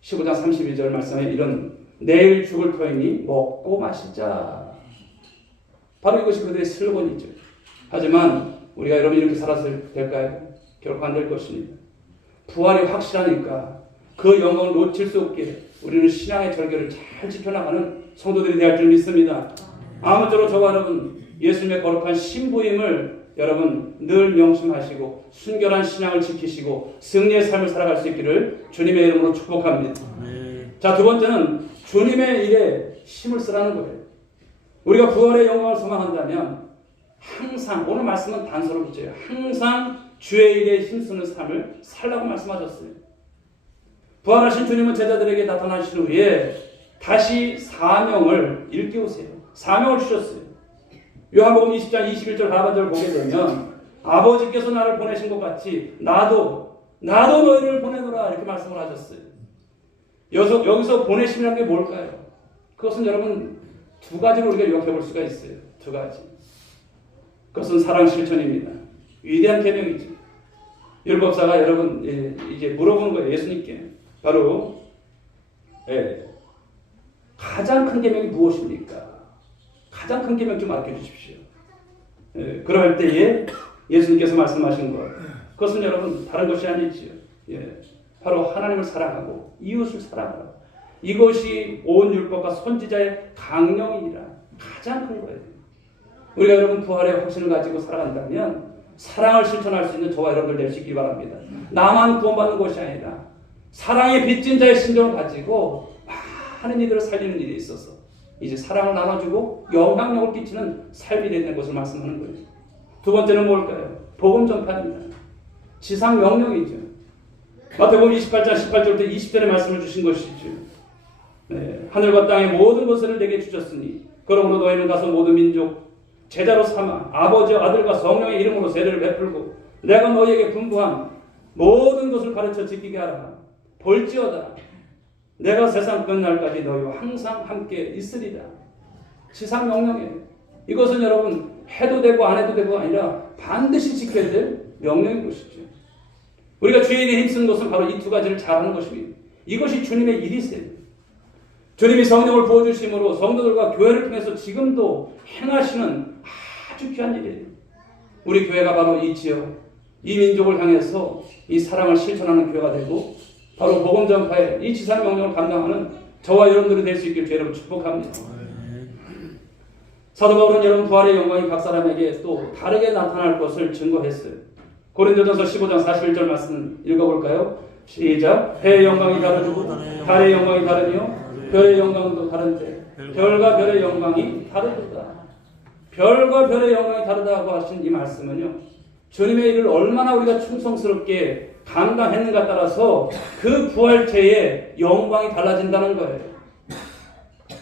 15장 32절 말씀에 이런 내일 죽을 터이니 먹고 마시자. 바로 이것이 그들의 슬로건이죠. 하지만 우리가 여러분 이렇게 살아서 될까요? 결코 안 될 것입니다. 부활이 확실하니까 그 영광을 놓칠 수 없게 우리는 신앙의 절개를 잘 지켜나가는 성도들이 되할 줄 믿습니다. 아무쪼록 저와 여러분 예수님의 거룩한 신부임을 여러분 늘 명심하시고 순결한 신앙을 지키시고 승리의 삶을 살아갈 수 있기를 주님의 이름으로 축복합니다. 자, 두 번째는 주님의 일에 힘을 쓰라는 거예요. 우리가 부활의 영광을 소망한다면 항상, 오늘 말씀은 단서로 붙여요. 항상 주의 일에 힘쓰는 삶을 살라고 말씀하셨어요. 부활하신 주님은 제자들에게 나타나신 후에 다시 사명을 일깨우세요. 사명을 주셨어요. 요한복음 20장 21절 하반절을 보게 되면 아버지께서 나를 보내신 것 같이 나도 너희를 보내노라 이렇게 말씀을 하셨어요. 여기서 보내심이라는 게 뭘까요? 그것은 여러분 두 가지로 우리가 요약해 볼 수가 있어요. 두 가지. 그것은 사랑 실천입니다. 위대한 계명이죠. 율법사가 여러분 이제 물어보는 거예요. 예수님께. 바로 가장 큰 계명이 무엇입니까? 가장 큰 계명 좀 알려주십시오. 그럴 때에 예수님께서 말씀하신 것, 그것은 여러분 다른 것이 아니지요. 바로 하나님을 사랑하고 이웃을 사랑하라. 이것이 온 율법과 선지자의 강령이니라. 가장 큰 거예요. 우리가 여러분 부활의 확신을 가지고 살아간다면 사랑을 실천할 수 있는 저와 여러분들 될 수 있기 바랍니다. 나만 구원받는 것이 아니라 사랑의 빚진 자의 심정을 가지고 많은 이들을 살리는 일에 있어서 이제 사랑을 나눠주고 영향력을 끼치는 삶이 되는 것을 말씀하는 거예요. 두 번째는 뭘까요? 복음 전파입니다. 지상 명령이죠. 마태복음 28장 18절부터 20절의 말씀을 주신 것이죠. 하늘과 땅의 모든 것을 내게 주셨으니 그러므로 너희는 가서 모든 민족 제자로 삼아 아버지와 아들과 성령의 이름으로 세례를 베풀고 내가 너희에게 분부한 모든 것을 가르쳐 지키게 하라. 볼지어다 내가 세상 끝날까지 너희와 항상 함께 있으리라. 지상 명령이에요. 이것은 여러분 해도 되고 안 해도 되고 아니라 반드시 지켜야 될 명령인 것이죠. 우리가 주의 일에 힘쓰는 것은 바로 이 두 가지를 잘하는 것입니다. 이것이 주님의 일이세요. 주님이 성령을 부어주심으로 성도들과 교회를 통해서 지금도 행하시는 아주 귀한 일이에요. 우리 교회가 바로 이 지역, 이 민족을 향해서 이 사랑을 실천하는 교회가 되고 바로 복음 전파에 이 지상 명령을 감당하는 저와 여러분들이 될 수 있기를 여러분 축복합니다. 사도 바울은 여러분 부활의 영광이 각 사람에게 또 다르게 나타날 것을 증거했어요. 고린도전서 15장 41절 말씀 읽어볼까요? 시작. 해의 영광이 다르고 달의 영광이 다르며 별의 영광도 다른데 별과 별의 영광이 다르다. 별과 별의 영광이 다르다고 하신 이 말씀은요, 주님의 일을 얼마나 우리가 충성스럽게 감당했는가 따라서 그 부활체의 영광이 달라진다는 거예요.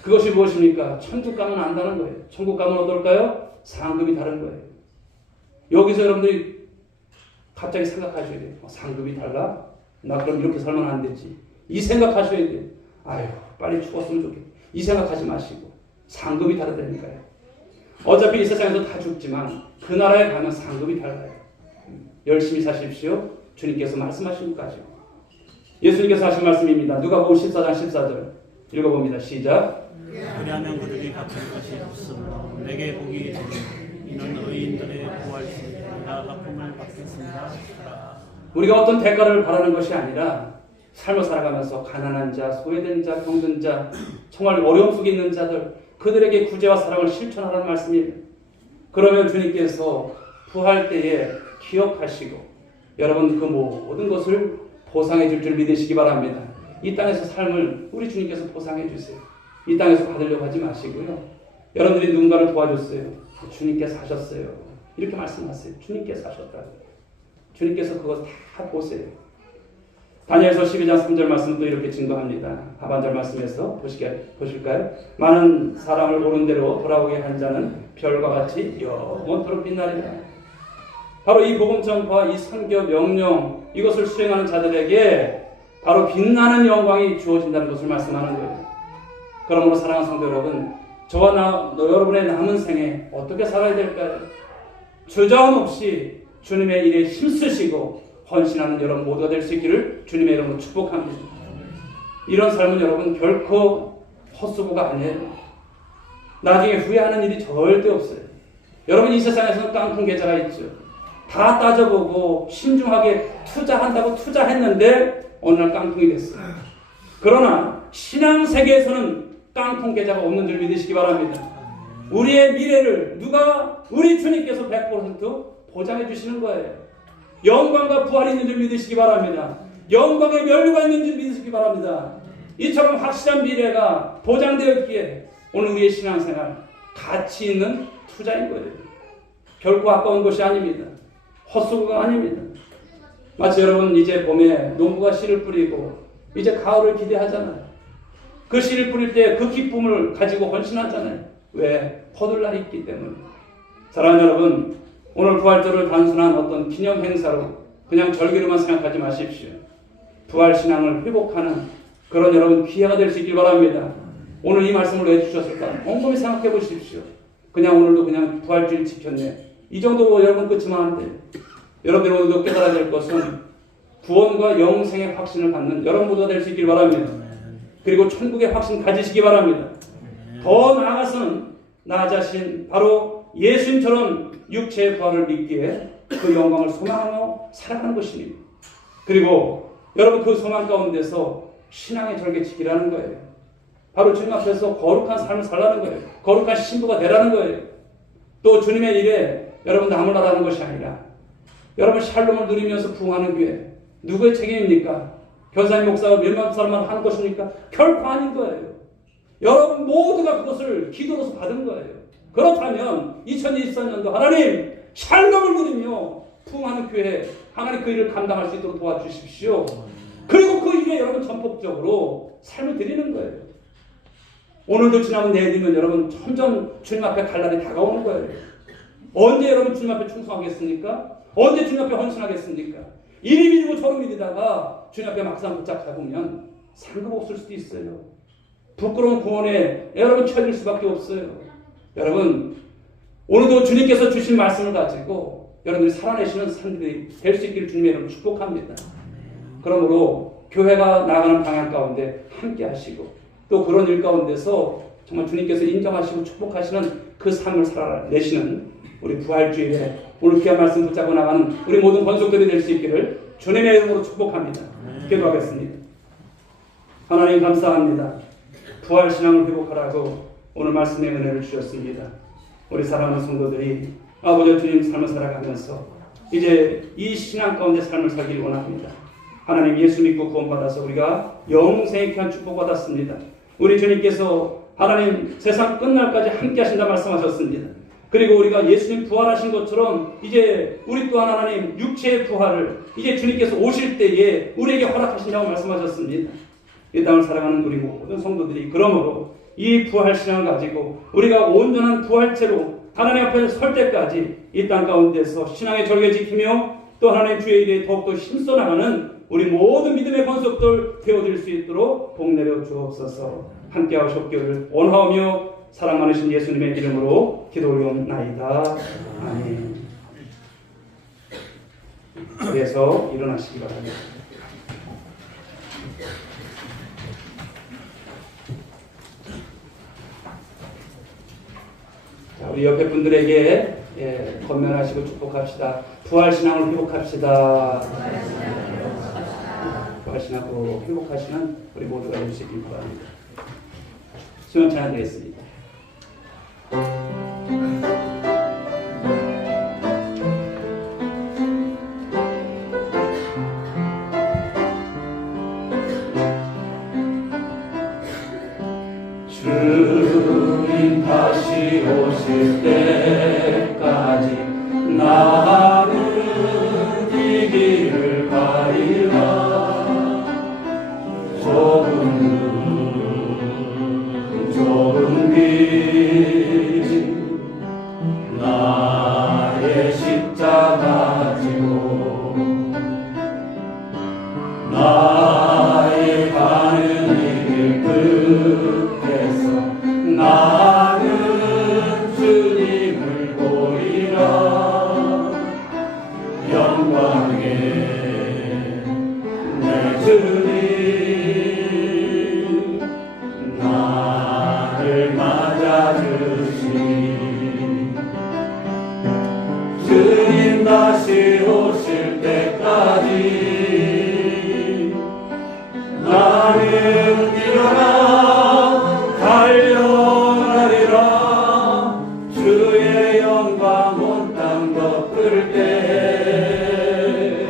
그것이 무엇입니까? 천국 가면 안다는 거예요. 천국 가면 어떨까요? 상급이 다른 거예요. 여기서 여러분들이 갑자기 생각하셔야 돼요. 상급이 달라? 나 그럼 이렇게 살면 안 되지. 이 생각하셔야 돼요. 아유, 빨리 죽었으면 좋겠다. 이 생각하지 마시고 상급이 다르다니까요. 어차피 이 세상에서 다 죽지만 그 나라에 가면 상급이 달라요. 열심히 사십시오. 주님께서 말씀하신 것까지요. 예수님께서 하신 말씀입니다. 누가복음 14장 14절 읽어봅니다. 시작. 그리하면 그들이 갚을 것이 없으므로 내게 복이 이르니 이는 의인들의 부활세 내가 갚음을 받겠습니다. 우리가 어떤 대가를 바라는 것이 아니라 삶을 살아가면서 가난한 자, 소외된 자, 병든 자, 정말 어려움 속에 있는 자들 그들에게 구제와 사랑을 실천하라는 말씀이에요. 그러면 주님께서 부활 때에 기억하시고 여러분 그 모든 것을 보상해 줄 줄 믿으시기 바랍니다. 이 땅에서 삶을 우리 주님께서 보상해 주세요. 이 땅에서 받으려고 하지 마시고요. 여러분들이 누군가를 도와줬어요. 주님께서 하셨어요. 이렇게 말씀하세요. 주님께서 하셨다고. 주님께서 그거 다 보세요. 다니엘서 12장 3절 말씀도 이렇게 증거합니다. 하반절 말씀에서 보실까요? 많은 사람을 옳은 대로 돌아오게 한 자는 별과 같이 영원토록 빛나리라. 바로 이 복음 전파와 이 선교 명령 이것을 수행하는 자들에게 바로 빛나는 영광이 주어진다는 것을 말씀하는 거예요. 그러므로 사랑하는 성도 여러분, 저와 여러분의 남은 생에 어떻게 살아야 될까요? 주저함 없이 주님의 일에 힘쓰시고 헌신하는 여러분 모두가 될 수 있기를 주님의 이름으로 축복합니다. 이런 삶은 여러분 결코 헛수고가 아니에요. 나중에 후회하는 일이 절대 없어요. 여러분 이 세상에서는 깡통 계좌가 있죠. 다 따져보고 신중하게 투자한다고 투자했는데 어느 날 깡통이 됐어요. 그러나 신앙 세계에서는 깡통 계좌가 없는 줄 믿으시기 바랍니다. 우리의 미래를 우리 주님께서 100% 보장해 주시는 거예요. 영광과 부활이 있는 줄 믿으시기 바랍니다. 영광의 면류가 있는 줄 믿으시기 바랍니다. 이처럼 확실한 미래가 보장되었기에 오늘 우리의 신앙생활 가치 있는 투자인 거예요. 결코 아까운 것이 아닙니다. 헛수고가 아닙니다. 마치 여러분 이제 봄에 농부가 씨를 뿌리고 이제 가을을 기대하잖아요. 그 씨를 뿌릴 때 그 기쁨을 가지고 헌신하잖아요. 왜? 거둘 날이 있기 때문에. 사랑하는 여러분, 오늘 부활절을 단순한 어떤 기념 행사로 그냥 절기로만 생각하지 마십시오. 부활신앙을 회복하는 그런 여러분 기회가 될 수 있길 바랍니다. 오늘 이 말씀을 왜 주셨을까? 곰곰이 생각해 보십시오. 그냥 오늘도 그냥 부활주일 지켰네. 이 정도 여러분 끝이면 안 돼요. 여러분들 오늘도 깨달아야 될 것은 구원과 영생의 확신을 갖는 여러분 모두가 될 수 있길 바랍니다. 그리고 천국의 확신 가지시기 바랍니다. 더 나아가서는 나 자신 바로 예수님처럼 육체의 부활을 믿기에 그 영광을 소망하며 살아가는 것입니다. 그리고 여러분 그 소망 가운데서 신앙의 절개 지키라는 거예요. 바로 주님 앞에서 거룩한 삶을 살라는 거예요. 거룩한 신부가 되라는 거예요. 또 주님의 일에 여러분 남을 하라는 것이 아니라 여러분 샬롬을 누리면서 부흥하는 교회 누구의 책임입니까? 변사님 목사가 몇몇 사람만 하는 것입니까? 결코 아닌 거예요. 여러분 모두가 그것을 기도로서 받은 거예요. 그렇다면 2024년도 하나님 샬롬을 누리며 부흥하는 교회 하나님 그 일을 감당할 수 있도록 도와주십시오. 그리고 그 일에 여러분 전폭적으로 삶을 드리는 거예요. 오늘도 지나면 내일이면 여러분 점점 주님 앞에 갈 날이 다가오는 거예요. 언제 여러분 주님 앞에 충성하겠습니까? 언제 주님 앞에 헌신하겠습니까? 이리 믿고 저리 믿다가 주님 앞에 막상 붙잡아보면 상급 없을 수도 있어요. 부끄러운 구원에 여러분 처해질 수밖에 없어요. 여러분 오늘도 주님께서 주신 말씀을 가지고 여러분들이 살아내시는 삶들이 될 수 있기를 주님의 이름으로 축복합니다. 그러므로 교회가 나가는 방향 가운데 함께 하시고 또 그런 일 가운데서 정말 주님께서 인정하시고 축복하시는 그 삶을 살아내시는 우리 부활주일에 오늘 귀한 말씀 붙잡고 나가는 우리 모든 권속들이 될 수 있기를 주님의 이름으로 축복합니다. 기도하겠습니다. 하나님 감사합니다. 부활신앙을 회복하라고 오늘 말씀의 은혜를 주셨습니다. 우리 사랑하는 성도들이 아버지 주님 삶을 살아가면서 이제 이 신앙 가운데 삶을 살기를 원합니다. 하나님 예수 믿고 구원받아서 우리가 영생의 귀한 축복받았습니다. 우리 주님께서 하나님 세상 끝날까지 함께 하신다 말씀하셨습니다. 그리고 우리가 예수님 부활하신 것처럼 이제 우리 또한 하나님 육체의 부활을 이제 주님께서 오실 때에 우리에게 허락하신다고 말씀하셨습니다. 이 땅을 살아가는 우리 모든 성도들이 그러므로 이 부활 신앙을 가지고 우리가 온전한 부활체로 하나님 앞에 설 때까지 이 땅 가운데서 신앙의 절개 지키며 또 하나님 주의 일에 더욱더 힘써 나가는 우리 모든 믿음의 권속들 되어질 수 있도록 복 내려 주옵소서. 함께 하시옵기를 원하오며 사랑 많으신 예수님의 이름으로 기도 올려옵나이다. 아멘. 그래서 일어나시기 바랍니다. 자, 우리 옆에 분들에게 건면하시고 축복합시다. 부활신앙을 회복합시다. 부활신앙으로 회복하시는 우리 모두가 될 수 있길 바랍니다. 수면 찬양드리겠습니다. 주님 다시 오실 때까지 나는 이 길을 가리라. 좁은 길 나의 십자가 지고 나의 가는 이 길 끝에서 나는 주님을 보리라 영광에 내 주님 나를 맞아주시니 주님 다시 오실 때까지 나는 일어나 달려가리라 주의 영광 온 땅 덮을 때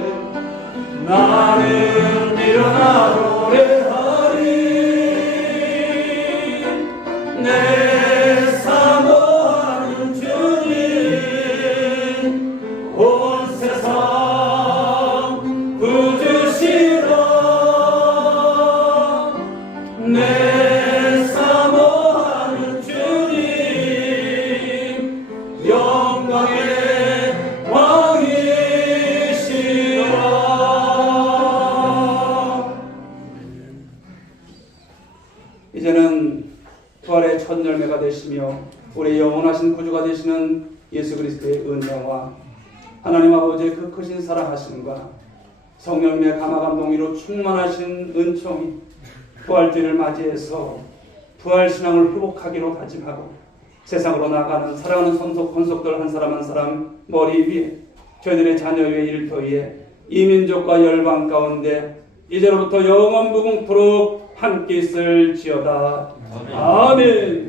나는 일어나 노래하리 내 사모하는 주님 온 세상 부주시라 내 사모하는 주님 영광의 왕이시라. 이제는 부활의 첫 열매가 되시며 우리 영원하신 구주가 되시는 예수 그리스도의 은혜와 하나님 아버지의 그 크신 사랑하심과 성령님의 감화감동으로 충만하신 은총이 부활주의를 맞이해서 부활신앙을 회복하기로 다짐하고 세상으로 나가는 사랑하는 권속들 한 사람 한 사람 머리 위에 저희들의 자녀의 일터에 이민족과 열방 가운데 이제로부터 영원 무궁토록 함께 있을지어다. 아멘.